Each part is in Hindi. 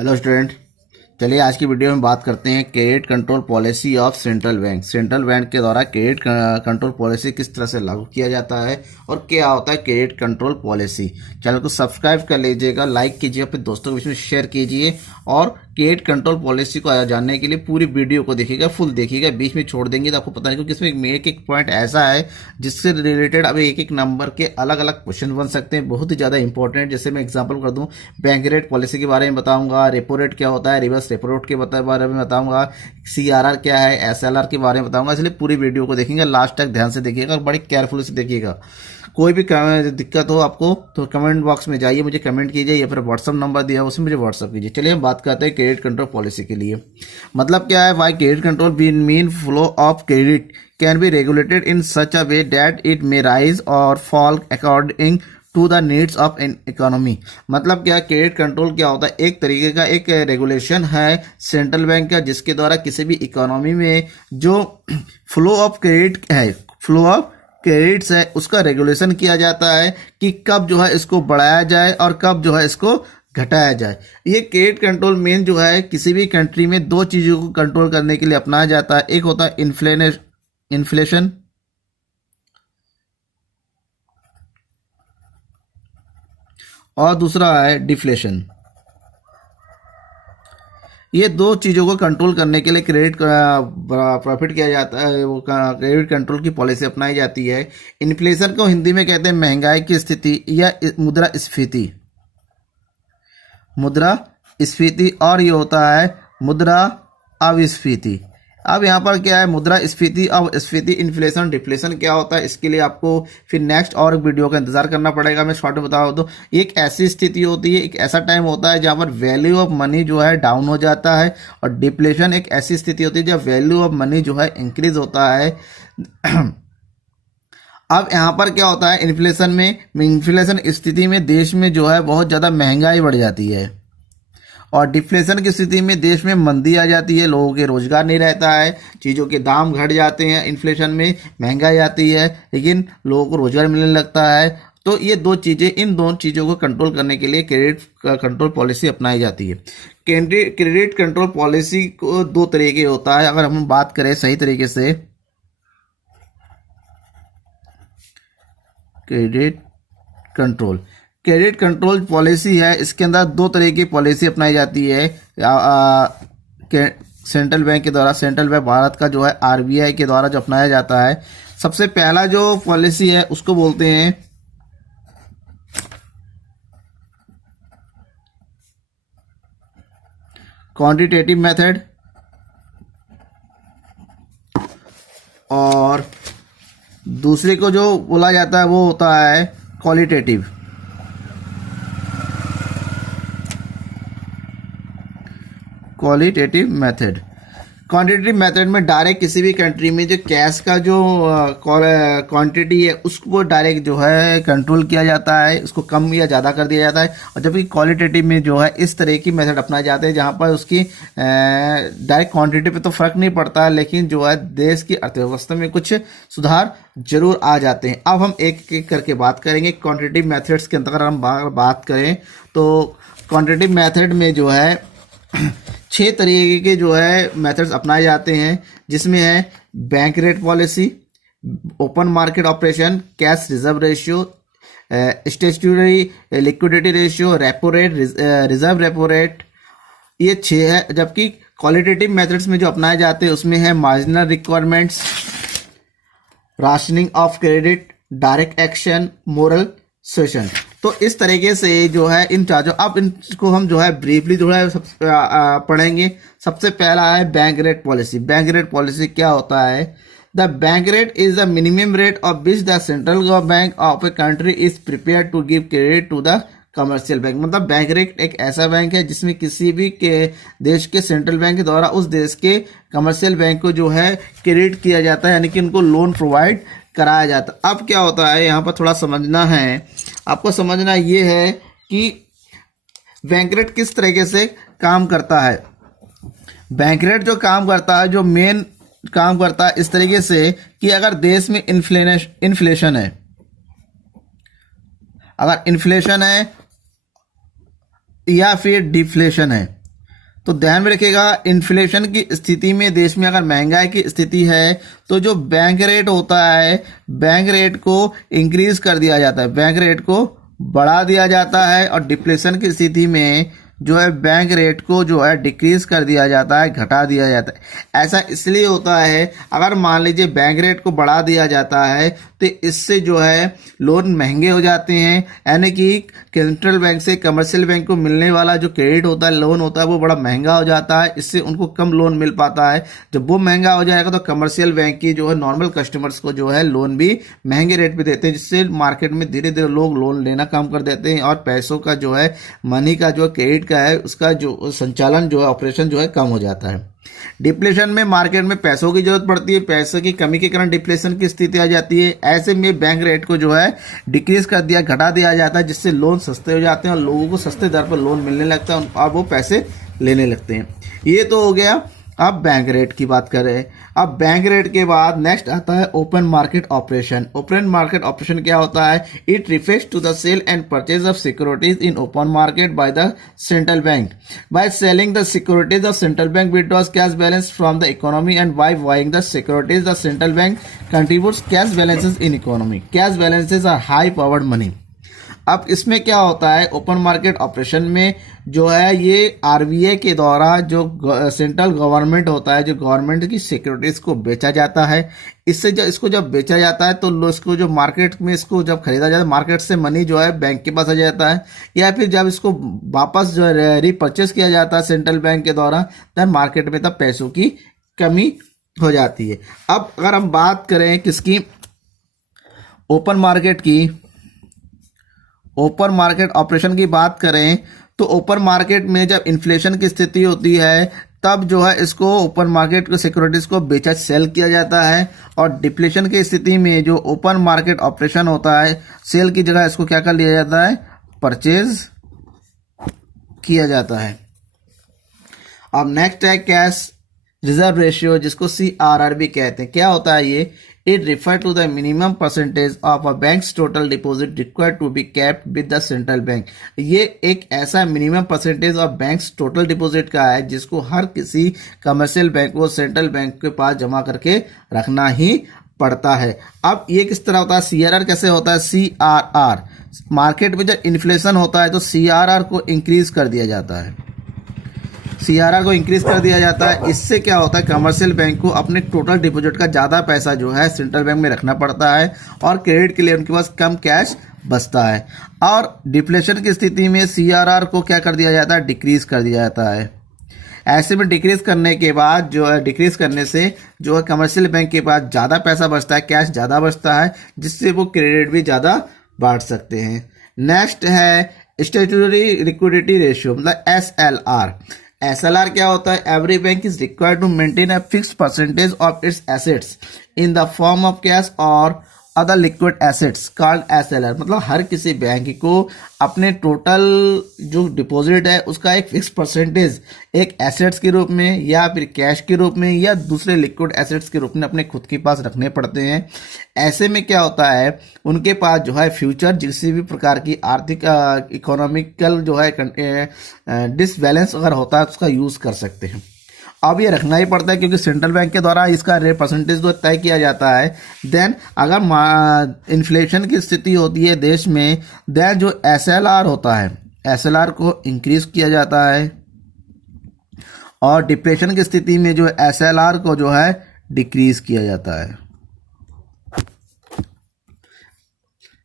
Hello student. चलिए आज की वीडियो में बात करते हैं credit control policy of central bank. Central bank के द्वारा क्रेडिट कंट्रोल पॉलिसी किस तरह से लागू किया जाता है और क्या होता है क्रेडिट कंट्रोल पॉलिसी। चैनल को सब्सक्राइब कर लीजिएगा, लाइक कीजिए, अपने दोस्तों के बीच में शेयर कीजिए और क्रेडिट कंट्रोल पॉलिसी को जानने के लिए पूरी वीडियो को देखिएगा, फुल देखिएगा। बीच में छोड़ देंगे तो आपको पता नहीं, क्योंकि इसमें एक एक पॉइंट ऐसा है जिससे रिलेटेड अब एक एक नंबर के अलग अलग क्वेश्चन बन सकते हैं, बहुत ही ज़्यादा इंपॉर्टेंट। जैसे मैं एग्जांपल कर दूं, बैंक रेट पॉलिसी के बारे में बताऊंगा, रेपो रेट क्या होता है, रिवर्स रेपो रेट के बारे में बताऊंगा, सीआरआर क्या है, एसएलआर के बारे में बताऊंगा। इसलिए पूरी वीडियो को देखेंगे, लास्ट तक ध्यान से देखिएगा और बड़ी केयरफुल से देखिएगा। कोई भी दिक्कत हो आपको तो कमेंट बॉक्स में जाइए, मुझे कमेंट कीजिए या फिर व्हाट्सअप नंबर दिया उसमें मुझे व्हाट्सअप कीजिए। चलिए हम बात करते हैं क्रेडिट कंट्रोल पॉलिसी के लिए। मतलब क्या है, why credit control mean flow of credit can be regulated in such a way that it may rise or fall according to the needs of an economy. मतलब क्या, क्रेडिट कंट्रोल क्या होता है, एक तरीके का एक रेगुलेशन है सेंट्रल बैंक का, जिसके द्वारा किसी भी इकोनॉमी में जो फ्लो ऑफ क्रेडिट है, फ्लो ऑफ क्रेडिट्स है, उसका रेगुलेशन किया जाता है कि कब जो है इसको बढ़ाया जाए और कब जो है इसको घटाया जाए। ये क्रेडिट कंट्रोल मेन जो है किसी भी कंट्री में दो चीजों को कंट्रोल करने के लिए अपनाया जाता है। एक होता है इन्फ्लेशन और दूसरा है डिफ्लेशन। ये दो चीज़ों को कंट्रोल करने के लिए क्रेडिट प्रॉफिट किया जाता है, वो क्रेडिट कंट्रोल की पॉलिसी अपनाई जाती है। इन्फ्लेशन को हिंदी में कहते हैं महंगाई की स्थिति या मुद्रास्फीति, मुद्रास्फीति। और ये होता है मुद्रा अविस्फीति। अब यहाँ पर क्या है, मुद्रास्फीति, अविस्फीति, इन्फ्लेशन, डिफ्लेशन क्या होता है, इसके लिए आपको फिर नेक्स्ट और वीडियो का इंतजार करना पड़ेगा। मैं शॉर्ट में बता दूँ, एक ऐसी स्थिति होती है, एक ऐसा टाइम होता है जहाँ पर वैल्यू ऑफ मनी जो है डाउन हो जाता है, और डिप्लेशन एक ऐसी स्थिति होती है जब वैल्यू ऑफ मनी जो है इंक्रीज होता है। अब यहाँ पर क्या होता है, इन्फ्लेशन स्थिति में देश में जो है बहुत ज़्यादा महंगाई बढ़ जाती है, और डिफ्लेशन की स्थिति में देश में मंदी आ जाती है, लोगों के रोजगार नहीं रहता है, चीज़ों के दाम घट जाते हैं। इन्फ्लेशन में महंगाई आती है लेकिन लोगों को रोजगार मिलने लगता है। तो ये दो चीज़ें, इन दोनों चीज़ों को कंट्रोल करने के लिए क्रेडिट कंट्रोल पॉलिसी अपनाई जाती है। क्रेडिट कंट्रोल पॉलिसी को दो तरीके होता है। अगर हम बात करें सही तरीके से, क्रेडिट कंट्रोल पॉलिसी है, इसके अंदर दो तरह की पॉलिसी अपनाई जाती है सेंट्रल बैंक के द्वारा। सेंट्रल बैंक भारत का जो है आरबीआई के द्वारा जो अपनाया जाता है। सबसे पहला जो पॉलिसी है उसको बोलते हैं क्वांटिटेटिव मेथड, और दूसरे को जो बोला जाता है वो होता है क्वालिटेटिव मेथड। क्वांटिटेटिव मेथड में डायरेक्ट किसी भी कंट्री में जो कैश का जो क्वांटिटी है उसको डायरेक्ट जो है कंट्रोल किया जाता है, उसको कम या ज़्यादा कर दिया जाता है। और जबकि क्वालिटेटिव में जो है इस तरह की मेथड अपनाए जाते हैं जहाँ पर उसकी डायरेक्ट क्वांटिटी पे तो फर्क नहीं पड़ता है, लेकिन जो है देश की अर्थव्यवस्था में कुछ सुधार जरूर आ जाते हैं। अब हम एक एक करके बात करेंगे। क्वांटिटेटिव मेथड्स के अंतर्गत हम बात करें तो क्वांटिटेटिव मेथड में जो है 6 तरीके के जो है मेथड्स अपनाए जाते हैं, जिसमें है bank rate policy, open market operation, cash reserve ratio, statutory liquidity ratio, repo rate, reserve repo rate. ये 6 है। जबकि क्वालिटेटिव मेथड्स में जो अपनाए जाते हैं उसमें है marginal requirements, rationing of credit, direct action, moral session. तो इस तरीके से जो है इन चार्जों, अब इनको हम जो है ब्रीफली जो है पढ़ेंगे। सबसे पहला है bank rate policy. Bank rate policy क्या होता है? The bank rate is the minimum rate of which the central government of a country is prepare to give credit to the commercial bank. मतलब बैंक रेट एक ऐसा बैंक है जिसमें किसी भी के देश के सेंट्रल बैंक के द्वारा उस देश के कमर्शियल बैंक को जो है क्रेडिट किया जाता है, यानी कि उनको लोन प्रोवाइड कराया जाता है। अब क्या होता है, यहाँ पर थोड़ा समझना है, आपको समझना ये है कि बैंक रेट किस तरीके से काम करता है। बैंक रेट जो काम करता है, जो मेन काम करता है इस तरीके से कि अगर देश में इन्फ्लेशन है, अगर इन्फ्लेशन है या फिर डिफ्लेशन है, तो ध्यान में रखिएगा, इन्फ्लेशन की स्थिति में देश में अगर महंगाई की स्थिति है तो जो बैंक रेट होता है, बैंक रेट को इंक्रीज कर दिया जाता है, बैंक रेट को बढ़ा दिया जाता है। और डिप्लेशन की स्थिति में जो है बैंक रेट को जो है डिक्रीज कर दिया जाता है, घटा दिया जाता है। ऐसा इसलिए होता है, अगर मान लीजिए बैंक रेट को बढ़ा दिया जाता है तो इससे जो है लोन महंगे हो जाते हैं, यानी कि सेंट्रल बैंक से कमर्शियल बैंक को मिलने वाला जो क्रेडिट होता है, लोन होता है, वो बड़ा महंगा हो जाता है। इससे उनको कम लोन मिल पाता है। जब वो महंगा हो जाएगा तो कमर्शियल बैंक की जो है नॉर्मल कस्टमर्स को जो है लोन भी महंगे रेट पे देते हैं, जिससे मार्केट में धीरे धीरे लोग लोन लेना कम कर देते हैं और पैसों का जो है, मनी का जो क्रेडिट का है, उसका जो संचालन जो है, ऑपरेशन जो है कम हो जाता है। डिप्लेशन में मार्केट में पैसों की जरूरत पड़ती है, पैसों की कमी के कारण डिप्लेशन की स्थिति आ जाती है। ऐसे में बैंक रेट को जो है डिक्रीज कर दिया, घटा दिया जाता है, जिससे लोन सस्ते हो जाते हैं और लोगों को सस्ते दर पर लोन मिलने लगता है और वो पैसे लेने लगते हैं। ये तो हो गया। अब बैंक रेट की बात करें। अब बैंक रेट के बाद नेक्स्ट आता है open market operation. Open market operation क्या होता है? It refers to the sale and purchase of securities in open market by the central bank. By selling the securities of central bank withdraws cash balance from the economy and by buying the securities the central bank contributes cash balances in economy. Cash balances are high powered money. अब इसमें क्या होता है, ओपन मार्केट ऑपरेशन में जो है ये आरबीआई के द्वारा जो सेंट्रल गवर्नमेंट होता है, जो गवर्नमेंट की सिक्योरिटीज को बेचा जाता है। इससे जब इसको जब बेचा जाता है तो इसको जो मार्केट में इसको जब खरीदा जाता है, मार्केट से मनी जो है बैंक के पास आ जाता है, या फिर जब इसको वापस जो है रीपर्चेस किया जाता है सेंट्रल बैंक के द्वारा, तब मार्केट में तब पैसों की कमी हो जाती है। अब अगर हम बात करें किसकी, ओपन मार्केट की, ओपन मार्केट ऑपरेशन की बात करें तो ओपन मार्केट में जब इन्फ्लेशन की स्थिति होती है तब जो है इसको ओपन मार्केट को सिक्योरिटीज को बेचा सेल किया जाता है। और डिप्लेशन की स्थिति में जो ओपन मार्केट ऑपरेशन होता है, सेल की जगह इसको क्या कर लिया जाता है, परचेज किया जाता है। अब नेक्स्ट है कैश रिजर्व रेशियो, जिसको CRR भी कहते हैं। क्या होता है ये? It refer to the minimum percentage of a bank's total deposit required to be kept with the central bank। ये एक ऐसा minimum percentage of banks total deposit का है जिसको हर किसी कमर्शियल बैंक को सेंट्रल बैंक के पास जमा करके रखना ही पड़ता है। अब ये किस तरह होता है, CRR कैसे होता है? CRR मार्केट में जब इन्फ्लेशन होता है तो CRR को इंक्रीज कर दिया जाता है, CRR को इंक्रीज कर दिया जाता है। इससे क्या होता है, कमर्शियल बैंक को अपने टोटल डिपॉजिट का ज़्यादा पैसा जो है सेंट्रल बैंक में रखना पड़ता है और क्रेडिट के लिए उनके पास कम कैश बचता है। और डिप्लेशन की स्थिति में CRR को क्या कर दिया जाता है, डिक्रीज कर दिया जाता है। ऐसे में डिक्रीज करने के बाद जो है, डिक्रीज करने से जो है कमर्शियल बैंक के पास ज़्यादा पैसा बचता है, कैश ज़्यादा बचता है, जिससे वो क्रेडिट भी ज़्यादा बांट सकते हैं। नेक्स्ट है स्टैट्यूटरी लिक्विडिटी रेशियो, मतलब SLR। SLR क्या होता है? Every bank is required to maintain a fixed percentage of its assets in the form of cash or other liquid assets called SLR। मतलब हर किसी बैंक को अपने टोटल जो डिपॉजिट है उसका एक फिक्स परसेंटेज एक एसेट्स के रूप में या फिर कैश के रूप में या दूसरे लिक्विड एसेट्स के रूप में अपने खुद के पास रखने पड़ते हैं। ऐसे में क्या होता है, उनके पास जो है फ्यूचर किसी भी प्रकार की आर्थिक इकोनॉमिकल जो है डिसबैलेंस अगर होता है उसका यूज कर सकते हैं। अब ये रखना ही पड़ता है क्योंकि सेंट्रल बैंक के द्वारा इसका रेट परसेंटेज जो तय किया जाता है। देन अगर इन्फ्लेशन की स्थिति होती है देश में, देन जो SLR होता है, SLR को इंक्रीज किया जाता है और डिप्रेशन की स्थिति में जो SLR को जो है डिक्रीज किया जाता है।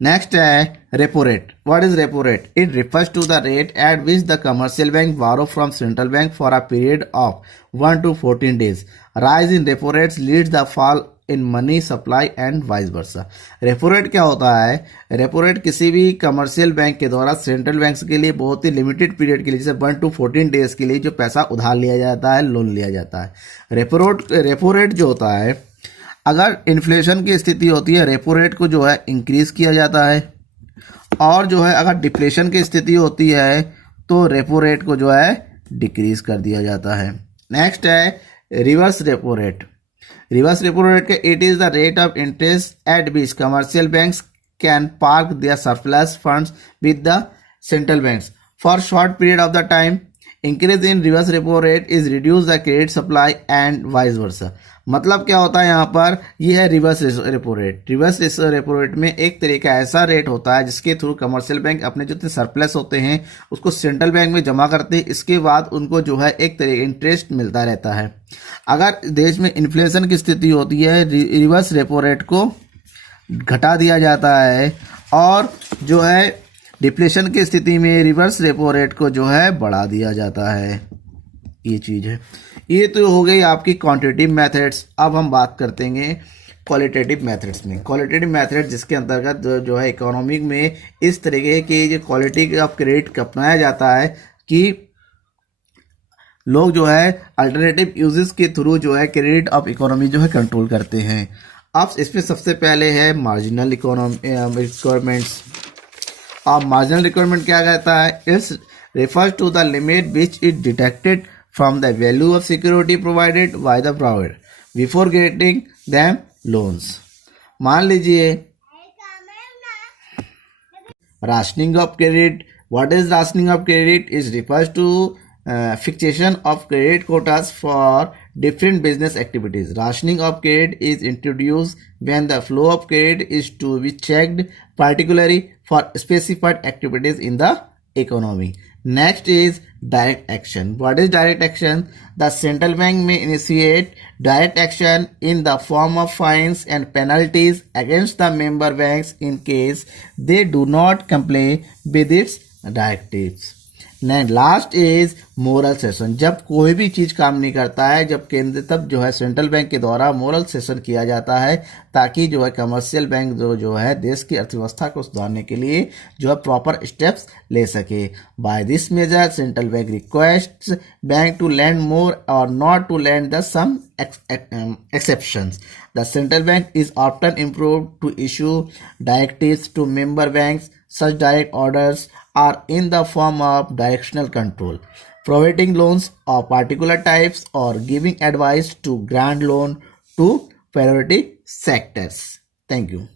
नेक्स्ट है repo rate. What is repo rate? It refers to the rate at which the commercial bank borrow from central bank for a period of 1 to 14 days। Rise in repo rates leads the fall in money supply and vice versa. Repo rate क्या होता है? रेपो रेट किसी भी कमर्शियल बैंक के द्वारा सेंट्रल बैंक के लिए बहुत ही लिमिटेड पीरियड के लिए, जैसे 1 to 14 days के लिए जो पैसा उधार लिया जाता है, लोन लिया जाता है। रेपो रेट जो होता है, अगर इन्फ्लेशन की स्थिति होती है रेपो रेट को जो है इंक्रीज किया जाता है, और जो है अगर डिप्लेशन की स्थिति होती है तो रेपो रेट को जो है डिक्रीज कर दिया जाता है। नेक्स्ट है reverse repo rate. Reverse repo rate के it is the rate of interest at which commercial banks can park their surplus funds with the central banks for short period of the time increase in reverse repo rate is reduce the credit supply and vice versa. मतलब क्या होता है यहाँ पर, ये है reverse repo rate. Reverse repo rate में एक तरीका ऐसा रेट होता है जिसके थ्रू कमर्शियल बैंक अपने जितने सरप्लस होते हैं उसको सेंट्रल बैंक में जमा करते हैं, इसके बाद उनको जो है एक तरीके इंटरेस्ट मिलता रहता है। अगर देश में इन्फ्लेशन की स्थिति होती है, रिवर्स रेपो रेट को घटा दिया जाता है, और जो है डिप्लेशन की स्थिति में रिवर्स रेपो रेट को जो है बढ़ा दिया जाता है। ये चीज़ है। ये तो हो गई आपकी क्वांटिटेटिव मेथड्स। अब हम बात करते हैं क्वालिटेटिव मेथड्स में। क्वालिटेटिव मेथड जिसके अंतर्गत जो है इकोनॉमिक में इस तरीके की जो क्वालिटी ऑफ क्रेडिट अपनाया जाता है कि लोग जो है अल्टरनेटिव यूजेस के थ्रू जो है क्रेडिट ऑफ इकोनॉमी जो है कंट्रोल करते हैं। अब इसमें सबसे पहले है मार्जिनल इकोनॉमी रिक्वायरमेंट्स। अब मार्जिनल रिक्वायरमेंट क्या कहता है, it's refers to the limit which is deducted from the value of security provided by the borrower before getting them loans। मान लीजिए rationing of credit। What is rationing of credit? Is refers to fixation of credit quotas for different business activities। Rationing of credit is introduced when the flow of credit is to be checked particularly for specified activities in the economy। Next is direct action। What is direct action? The central bank may initiate direct action in the form of fines and penalties against the member banks in case they do not comply with its directives। Last is moral session. जब कोई भी चीज काम नहीं करता है, जब केंद्र तब जो है सेंट्रल बैंक के द्वारा मोरल सेशन किया जाता है ताकि जो है कमर्शियल बैंक जो है देश की अर्थव्यवस्था को सुधारने के लिए जो है प्रॉपर स्टेप्स ले सके। By this measure central bank requests bank to lend more or not to lend the some exceptions। The central bank is often improved to issue directives to member banks। Such direct orders are in the form of directional control, providing loans of particular types or giving advice to grant loan to priority sectors। Thank you।